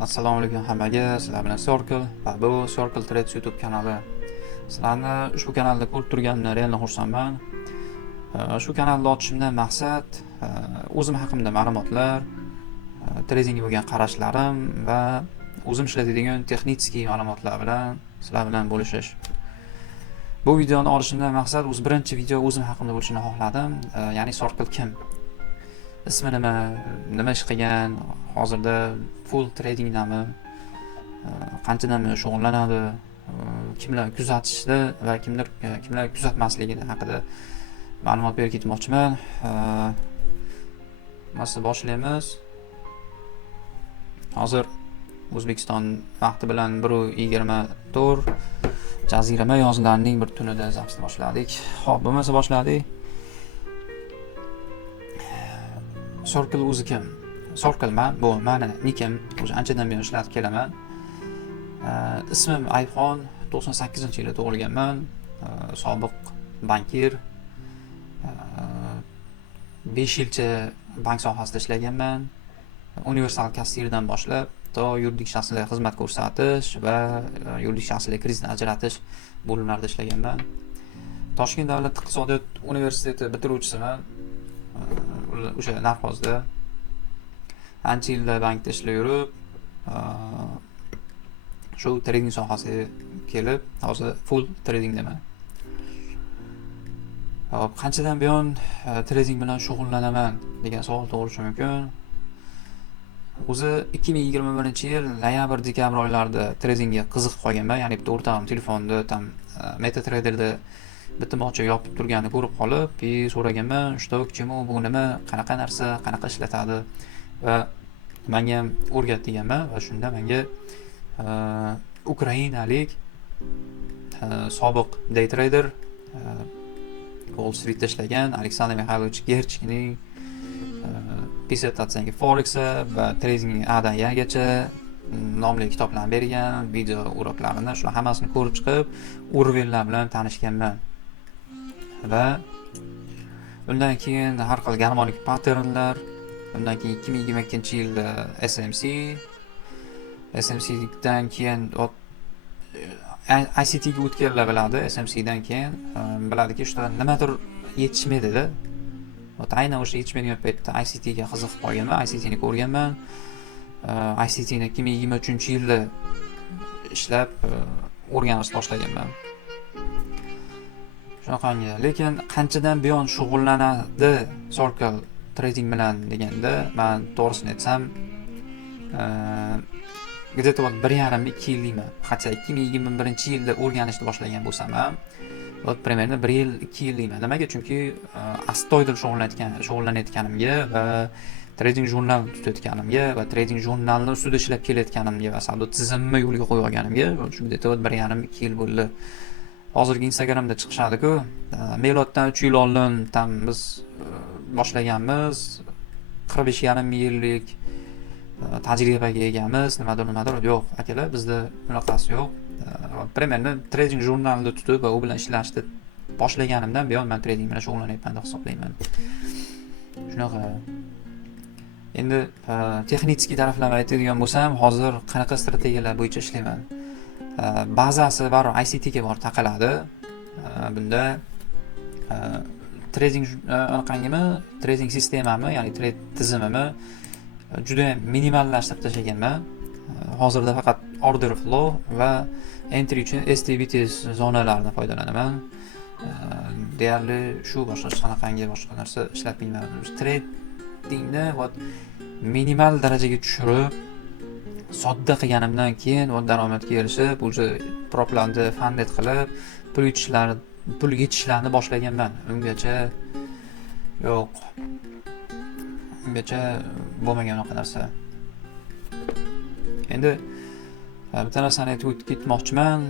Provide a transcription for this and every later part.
Assalomu alaykum hammaga. Sizlar bilan Circle va bu Circle Trades YouTube kanali. Sizlarni ushbu kanalda ko'rib turganimdan realni xursandman. Shu kanalni ochishimdan maqsad o'zim haqimda ma'lumotlar, tradingga bo'lgan qarashlarim va o'zim ishlatadigan texnik ma'lumotlar bilan sizlar bilan bo'lishish. Bu videoni olishimdan maqsad birinchi video o'zim haqimda bo'lishini xohladim. Ya'ni Circle kim? Ismi nima ish qilgan, hozirda full tradingdami, qanchadan shug'ullanadi, kimlar kuzatishda va kimlar kuzatmasligini haqida ma'lumot berib ketmoqchiman. Mana boshlaymiz. Hozir O'zbekiston vaqti bilan 1:24 jazirama yozlarning bir tunida zapsni boshladik. Xo'p, bo'lmasa boshladik. Circle o'zi kim? Circle bu mani nikim, o'sha anchadan beri ishlatib kelaman. Ismim iPhone, 98-yilda tug'ilganman. Sobiq bankir. 5 yilcha bank sohasida ishlaganman. Universal kassirdan boshlab to yuridik shaxslarga xizmat ko'rsatish va yuridik shaxslarga kreditni ajratish bo'limlarida ishlaganman. Toshkent davlat iqtisodiyot universiteti bitiruvchisiman. O'sha narxozda ancha yillar bankda ishlab yurib, shu trading sohasiga kelib, hozir full tradingdaman. Hop, qanchadan buyon trading bilan shug'ullanaman degan savol tug'ilishi mumkin. O'zi 2021-yil noyabr-dekabr oylarida tradingga qiziqib qolganman, ya'ni bitta o'rtog'im telefonda MetaTrader'da bitta mocha yopib turganini ko'rib qolib, so'raganman, "Что к чему, bu nima, qanaqa narsa, qanaqa ishlatadi?" va menga ham o'rgat deganman va shunda menga ukrainalik sobiq day trader, Wall Streetda ishlagan Aleksandr Mixaylovich Gerchikning 50 otsanga Forex va trading A'dan Yagacha nomli kitoblarni bergan, video uroklarini, shular hammasini ko'rib chiqib, urvellar bilan tanishganman. Va undan keyin har xil garmonik patternlar, undan keyin 2022-yilda SMC dan keyin ICT ga o'tganlar biladi. SMC dan keyin biladiki, shu nimadir yetishmaydi-da. Aynan o'sha yetishmaydigan paytda ICT ga qiziqib qolganman, ICT ni ko'rganman. ICT ni 2023-yilda ishlab o'rganishni boshlaganman. Shunaqangi, lekin qanchadan buyon shug'ullanadi Circle trading bilan deganda, men to'g'risini aytsam, где-то 1,5-2 yillikman. Hatto 2021-yilda o'rganishni boshlagan bo'lsam ham, примерно 1 yil, 2 yillikman. Nimaga? Chunki astoydil shug'ullanayotganimga va trading jurnal tutayotganimga va trading jurnalni ustida ishlab kelayotganimga va savdo tizimini yo'lga qo'yib olganimga shu где-то 1,5-2 yil bo'ldi. Hozirgi Instagramda chiqishadi-ku, miloddan 3 yil oldin biz boshlaganmiz, 45,5 yillik tajribaga egamiz, nimadir. Yo'q, akalar, bizda bunaqasi yo'q. Примерно trading jurnalini tutib va u bilan ishlashni boshlaganimdan buyon men trading bilan shug'ullanyapman deb hisoblayman. Shunaqa. Endi texnik taraflarni aytadigan bo'lsam, hozir qanaqa strategiyalar bo'yicha ishlayman? Bazasi bor ICT ga bor taqaladi. Bunda trading trading sistemami, ya'ni trade tizimimi juda minimallashtirib tashlaganman. Hozirda faqat order flow va entry uchun STBT zonalardan foydalanaman. Deyarli shu, boshqa narsa ishlatmayman. Tradingni minimal darajaga tushirib, sodda qilganimdan keyin daromadga erishib, o'sha proplarni funded qilib, pul yetishlarni boshlaganman. Ungacha bo'lmagan unaqa narsa. Endi bitta narsani aytib ketmoqchiman.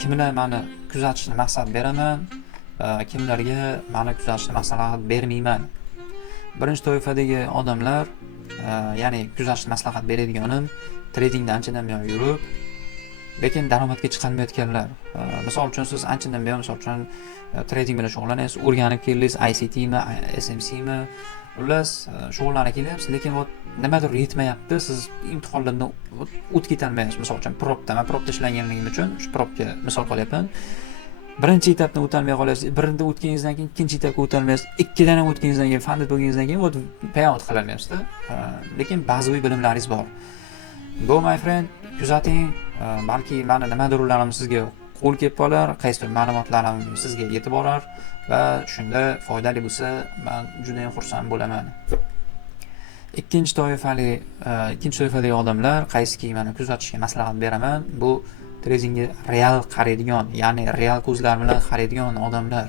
Kimlar meni kuzatishni maqsad beraman, kimlarga meni kuzatishni maslahat bermayman. Birinchi toifadagi odamlar, ya'ni kuzatishni maslahat beradiganim, tradingda anchadan buyon yurib, lekin daromadga chiqolmayotganlar. Misol uchun siz anchadan buyon trading bilan shug'ullanasiz, o'rganib keldingiz, ICT mi, SMC mi, Xullas, shug'ullanib kelyapsiz, lekin nimadir yetmayapti, siz imtihonlardan o'tib ketolmayapsiz. Misol uchun man probda ishlanganligim uchun shu probga misol qilyapman. Birinchi etapdan o'tolmay qolyapsiz, birida o'tganingizdan keyin ikkinchi etapga o'tolmaysiz, ikkidan ham o'tganingizdan keyin, fanda bo'lganingizdan keyin payout qilolmayapsiz-da. Lekin bazaviy bilimlaringiz bor. Go my friend, kuzating, balki mani nimadirlarim sizga qo'l kelib qolar, qaysidir ma'lumotlarim sizga yetib borar va shunda foydali bo'lsa, men juda ham xursand bo'laman. Ikkinchi toifadagi odamlar, qaysiki meni kuzatishga maslahat beraman, bu tradingga real qaraydigan, ya'ni real ko'zlar bilan qaraydigan odamlar.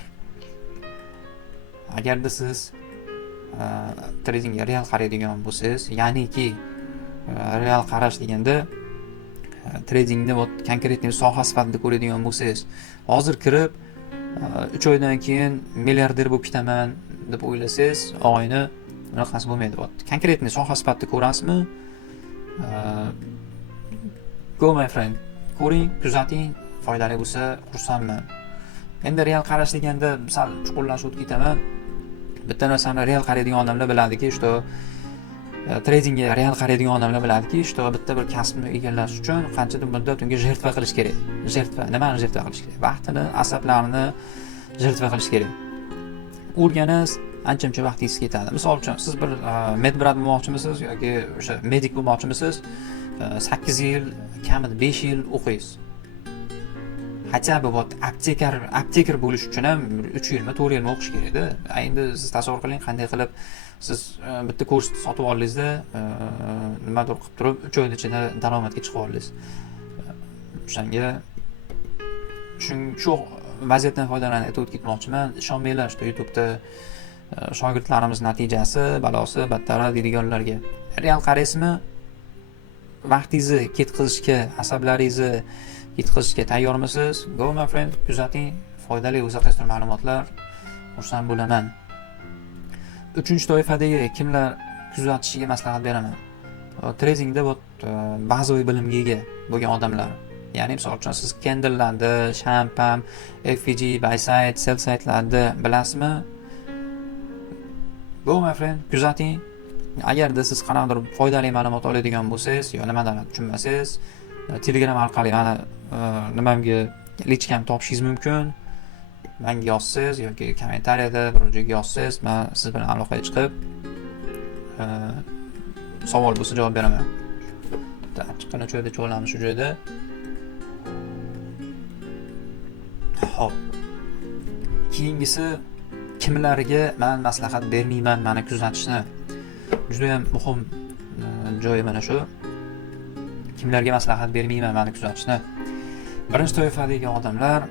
Agarda siz tradingga real qaraydigan bo'lsangiz, ya'niki real qarash deganda tradingni konkretniy soha sifatida ko'radigan bo'lsangiz, hozir kirib 3 oydan keyin milliarder bo'lib ketaman deb o'ylasangiz, oyni bunaqasi bo'lmaydi. Konkretniy soha sifatida ko'rasizmi? Go my friend, ko'ring, kuzating, foydali bo'lsa xursandman. Endi real qarash deganda sal chuqurlashib o'tib ketaman. Bitta narsani real qaraydigan odamlar biladiki, что tradingga real qaraydigan odamlar biladiki, что bitta bir kasbni egallash uchun qanchadir muddat unga jertva qilish kerak. Nimani jertva qilish kerak? Vaqtini, asablarini jertva qilish kerak. O'rganish ancha-muncha vaqtingiz ketadi. Misol uchun siz bir medbrat bo'lmoqchimisiz yoki o'sha medik bo'lmoqchimisiz? 8 yil, kamida 5 yil o'qiysiz. Hatto bu aptekar bo'lish uchun ham 3 yilmi, 4 yilmi o'qish kerak-da. Endi siz tasavvur qiling, qanday qilib siz bitta kurs sotib oldingizda, nimadir qilib turib 3 oyning ichida daromadga chiqib oldingiz. O'shanga shu vaziyatdan foydalanib aytib ketmoqchiman. Ishonmanglar, shu YouTube'da shogirdlarimiz natijasi, balosi, battara deydiganlarga. Real qaraysizmi? Vaqtingizni ketkazishga, asablaringizni yetkazishga tayyormisiz? Go my friend, kuzating, foydali o'zi qaysidir ma'lumotlar, xursand bo'laman. Uchinchi toifadagi kimlar kuzatishiga maslahat beraman. Tradingda bazaviy bilimga ega bo'lgan odamlar. Ya'ni misol uchun siz candle'larni, shampam, FVG, buy side, sell side'larni bilasizmi? Go my friend, kuzating. Agarda siz qanaqadir foydali ma'lumot oladigan bo'lsangiz, yo nimadan tushunmasangiz, Telegram orqali nimamga lichkam topishingiz mumkin. Menga yozsangiz yoki kommentariyada bir joyga yozsangiz, men siz bilan aloqaga chiqib savol bo'lsa javob beraman. Chiqqan joyda cho'lamiz shu joyda. Xo'p. Keyingisi kimlarga men maslahat bermayman meni kuzatishni. Juda ham muhim joyi mana shu. Kimlarga maslahat bermayman meni kuzatishni. Birinchi toifadagi odamlar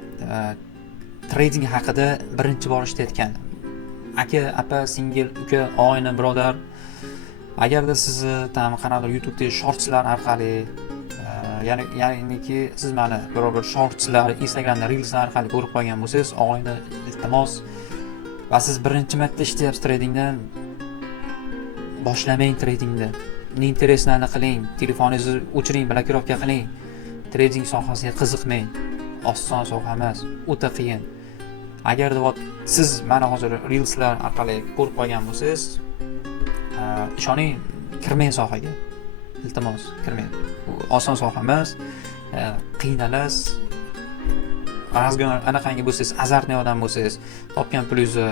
trading haqida birinchi bor eshitayotgan. Aka, apa, singil, uka, oyna, birodar. Agarda sizni qanaqadir YouTube'da shortslar orqali, ya'niki siz meni biror shortslar, Instagramda reelslar orqali ko'rib qolgan bo'lsangiz, oyna, iltimos, va siz birinchi marta ishlayapsiz tradingdan, boshlamang tradingni. Intereslarni qiling, telefoningizni o'chiring, blokirovka qiling. Trading sohasiga qiziqmang. Oson soha emas, o'ta qiyin. Agarda siz mana hozir reelslar orqali ko'rib qolgan bo'lsangiz, ishoning, kirmang sohaga. Iltimos, kirmang. Bu oson soha emas. Qiynalasiz. Anaqangi bo'lsangiz, azartli odam bo'lsangiz, topgan pulingizni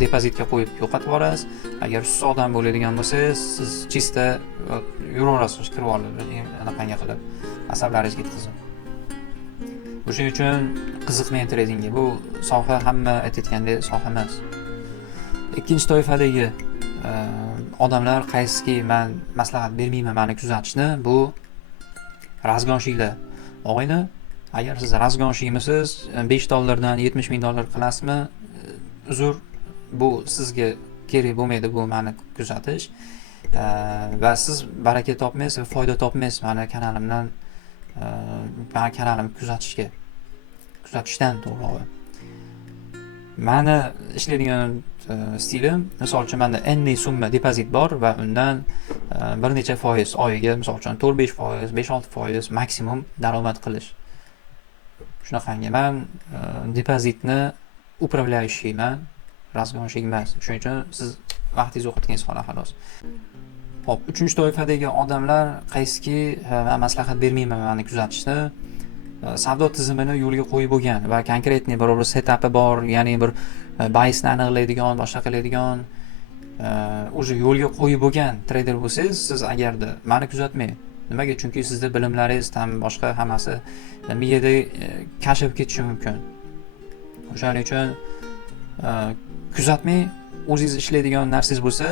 depozitga qo'yib yo'qotib yuborasiz. Agar siz odam bo'ladigan bo'lsangiz, siz chista yuraverasiz, kirib olib, anaqangi qilib, asablaringiz ketkazib. O'shuning uchun qiziqmang tradingga. Bu soha hamma aytayotgandek soha emas. Ikkinchi toifadagi odamlar, qaysiki men maslahat bermayman meni kuzatishni, bu razgonshiklar. Og'ayni, agar siz razgonshikmisiz, $5 dan $70,000 qilasizmi? Uzr, bu sizga kerak bo'lmaydi, bu meni kuzatish. Va siz baraka topmaysiz va foyda topmaysiz meni kanalimdan, meni kanalimni kuzatishdan to'g'ri. Meni ishlaydigan stilim, misol uchun menda n summa depozit bor va undan bir necha foiz oyiga, misol uchun 4-5%, 5-6% maksimum daromad qilish. Shunaqangi men depozitni upravляющийman, razgonshik emas. Shuning uchun siz vaqtingizni o'qitgan qoladi xolos. Hop, uchinchi toifadagi odamlar qaysiki, men maslahat bermayman meni kuzatishni. Savdo tizimini yo'lga qo'yib bo'lgan va konkretniy bir setapi bor, ya'ni bir baysni aniqlaydigan, boshqa qiladigan o'zi yo'lga qo'yib bo'lgan treyder bo'lsangiz, siz agarda meni kuzatmang. Nimaga? Chunki sizda bilimlaringiz ham boshqa hammasi miyada kashf ketishi mumkin. O'shaning uchun kuzatmang, o'zingiz ishlaydigan narsangiz bo'lsa,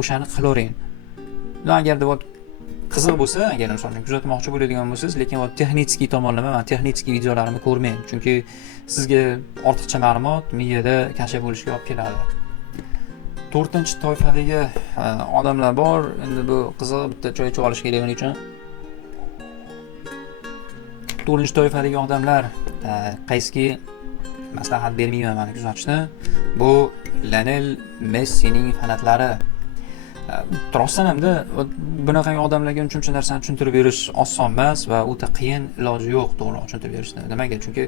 o'shani qilavering. Agarda qiziq bo'lsa, agar insonni kuzatmoqchi bo'ladigan bo'lsangiz, lekin texnik tomonlama, men texnik videolarimni ko'rmang, chunki sizga ortiqcha ma'lumot miyada kashf bo'lishiga olib keladi. To'rtinchi toifadagi odamlar bor. Endi bu qiziq, bitta choy ichib olish kerak uning uchun. To'rtinchi toifadagi odamlar qaysiki maslahat bermayman meni kuzatishni. Bu Lionel Messining fanatlari. Rostdan ham bunaqa odamlarga shuncha narsani tushuntirib berish oson emas va o'ta qiyin, iloji yo'q to'g'ri tushuntirib berishni. Nimaga? Chunki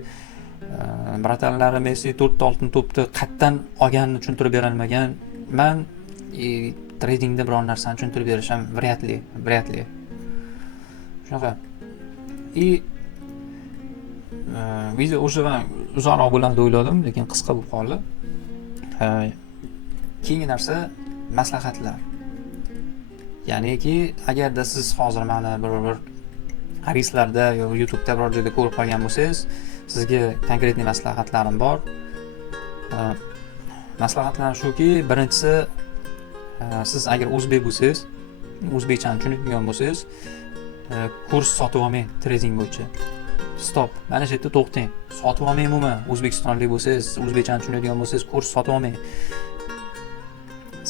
bratanlari Messi 4 oltin to'pni qayerdan olganini tushuntirib bera olmagan. Men tradingda biror narsani tushuntirib berishim vrяд ли. Shunaqa. Video o'sha uzoqroq bo'ladi deb o'yladim, lekin qisqa bo'lib qoldi. Keyingi narsa maslahatlar. Ya'niki, agarda siz hozir meni bir xarislarda yoki YouTube'da biror joyda ko'rib qolgan bo'lsangiz, sizga konkretniy maslahatlarim bor. Maslahatlarim shuki, birinchisi, siz agar o'zbek bo'lsangiz, o'zbekchani tushunadigan bo'lsangiz, kurs sotib olmang trading bo'yicha. Stop. Mana shu yerda to'xtang. Sotib olmang umuman. O'zbekistonlik bo'lsangiz, o'zbekchani tushunadigan bo'lsangiz, kurs sotib olmang.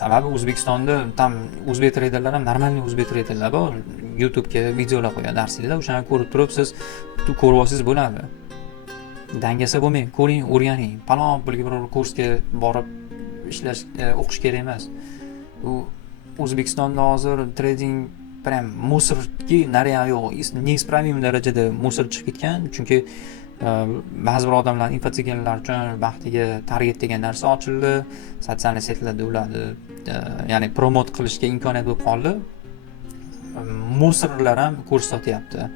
Sababi O'zbekistonda tam o'zbek treyderlar ham normalniy o'zbek treyderlar bor. YouTube'ga videolar qo'yadi darsliklar, o'shani ko'rib turib siz ko'rib olsangiz bo'ladi. Dangasa bo'lmang, ko'ring, o'rganing. Palon pulga biror kursga borib ishlash, o'qish kerak emas. U O'zbekistonda hozir trading prям musorki narya yo'q, neispravimniy darajada musor chiqib ketgan, chunki ba'zi bir odamlar infotsiganlar uchun vaqtiga target degan narsa ochildi, sotsial setlarda ularni ya'ni promot qilishga imkoniyat bo'lib qoldi. Musorlar ham kurs sotyapti.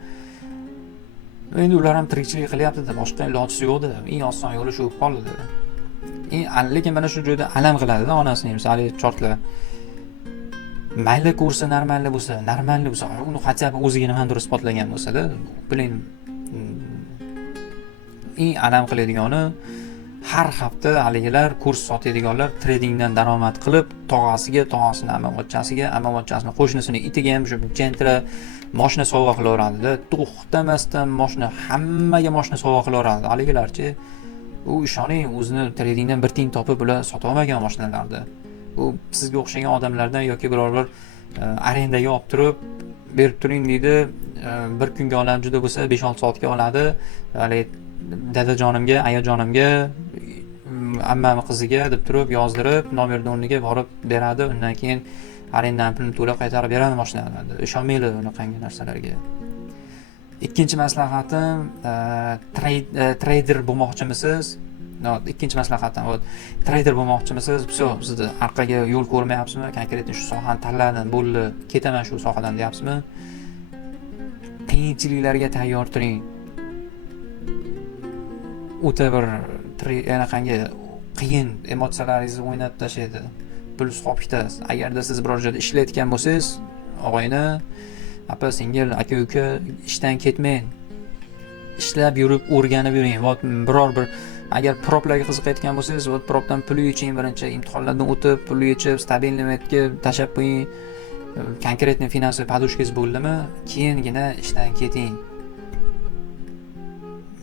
Endi ular ham tirikchilik qilyapti-da, boshqa iloji yo'q-da. Eng oson yo'li shu bo'lib qoldi. Lekin mana shu joyda alam qiladi-da onasining, misoli chortlar. Mayli kursi normalni bo'lsa, uni хотя бы o'ziga nimadir isbotlagan bo'lsa-da, biling, eng alam qiladigani har hafta haligilar kurs sotadiganlar tradingdan daromad qilib, tog'asini ammavachchasini, qo'shnisini itiga ham shu jentra mashina sovg'a qilaveradi-da, to'xtamasdan hammaga mashina sovg'a qilaveradi. Haligilarchi u ishoning, o'zini tradingdan bir tiyin topib ular sota olmagan mashinalarni. U sizga o'xshagan odamlardan yoki biror bir arendaga olib turib berib turing deydi, bir kunga oladi, juda bo'lsa 5-6 soatga oladi. Hali dadajonimga, ayajonimga, ammam qiziga deb turib yozdirib, nomerni o'rniga borib beradi. Undan keyin arendaning pulini to'lab qaytarib beradi mashinalarni. Ishonmanglar unaqangi narsalarga. Ikkinchi maslahatim, trader bo'lmoqchimisiz? Ikkinchi maslahatim, trader bo'lmoqchimisiz? Sizni orqaga yo'l ko'rmayapsizmi? Konkretni shu sohani tanladim, bo'ldi, ketaman shu sohadan deyapsizmi? Qiyinchiliklarga tayyor turing. O'ta bir anaqangi qiyin emotsiyalaringizni o'ynab tashlaydi. Pul solib ketasiz. Agarda siz biror joyda ishlayotgan bo'lsangiz, og'ayni, apa singil, aka-uka, ishdan ketmang. Ishlab yurib, o'rganib yuring. Biror bir agar proplarga qiziqayotgan bo'lsangiz, propdan pul yeching, birinchi imtihonlardan o'tib, pul yechib, stabilnimetga tashab qo'ying. Konkretniy finansiy podushkangiz bo'ldimi, keyingina ishdan keting.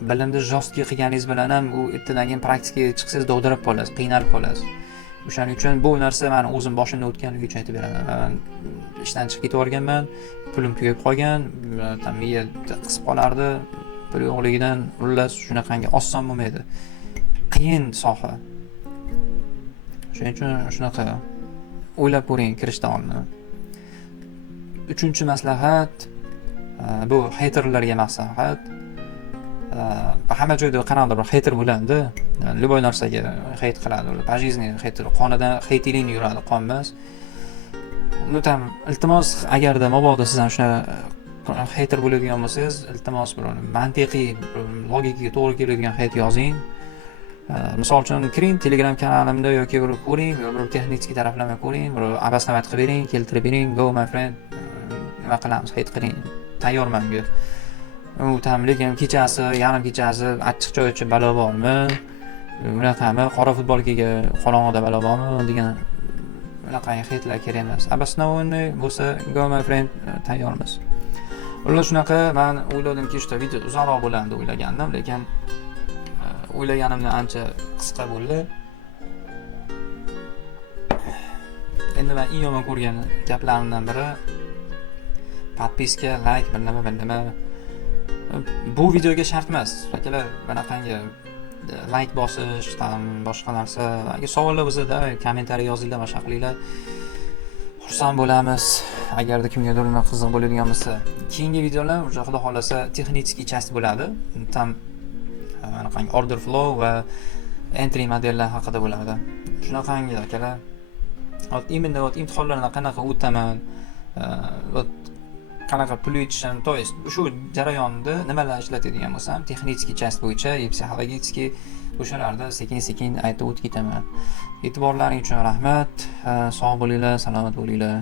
Bilimni jostki qilganingiz bilan ham u ertadan keyin praktikaga chiqsangiz dovdirab qolasiz, qiynalib qolasiz. O'shaning uchun bu narsa meni o'zim boshimdan o'tganligi uchun aytib beraman. Men ishdan chiqib ketib o'rganman, pulim tugab qolgan, miya qisib qolardi, pul yo'qligidan, xullas shunaqangi oson bo'lmaydi. Qiyin soha. Shuning uchun shunaqa o'ylab ko'ring kirishdan oldin. Uchinchi maslahat, bu haterlarga maslahat. hamma joyda qanaqadir bir hater bo'ladi, любой narsaga hate qiladi, ular pajizniy hater, qonidan heytiling yuradi, qon emas. Uni ham iltimos, agarda mabodo siz ham shuna hater bo'ladigan bo'lsangiz, iltimos bir mantiqiy, logikaga to'g'ri keladigan hate yozing. Misol uchun kiring Telegram kanalimda yoki bir ko'ring, bir texnik taraflarni ko'ring, bir abasnavat qilib bering, keltirib bering, go my friend, nima qilamiz, hate qiling, tayyorman bunga. U ham lekin kechasi, yarim kechasi achchiq choy ichib balo bormi? Bunaqami qora futbolkaga qorong'ida balo bormi degan bunaqa hate'lar kerak emas. Abasnavatni bo'lsa, go my friend, tayyormiz. Ular shunaqa, men o'yladimki, shunda video uzoqroq bo'ladi deb o'ylagandim, lekin o'ylaganimdan ancha qisqa bo'ldi. Endi men eng yomon ko'rgan gaplarimdan biri podpiska, like, bir nima. Bu videoga shart emas. Akalar, bunaqangi like bosish, boshqa narsa, agar savollar bo'lsa-da, kommentariy yozinglar, mashq qilinglar. Xursand bo'lamiz. Agarda kimgadir qiziq bo'ladigan bo'lsa, keyingi videolar o'sha xudo xolasa texnik часть bo'ladi. Tam qanday order flow va entry modellar haqida bo'ladi. Shunaqangi akalar. Именно imtihonlardan qanaqa o'taman, qanaqa pul yutishim, to есть shu jarayonda nimalar ishlatadigan bo'lsam, texnik часть bo'yicha, psixologik o'shalarda sekin-sekin aytib o'tib ketaman. E'tiborlaring uchun rahmat. Sog' bo'linglar, salomat bo'linglar.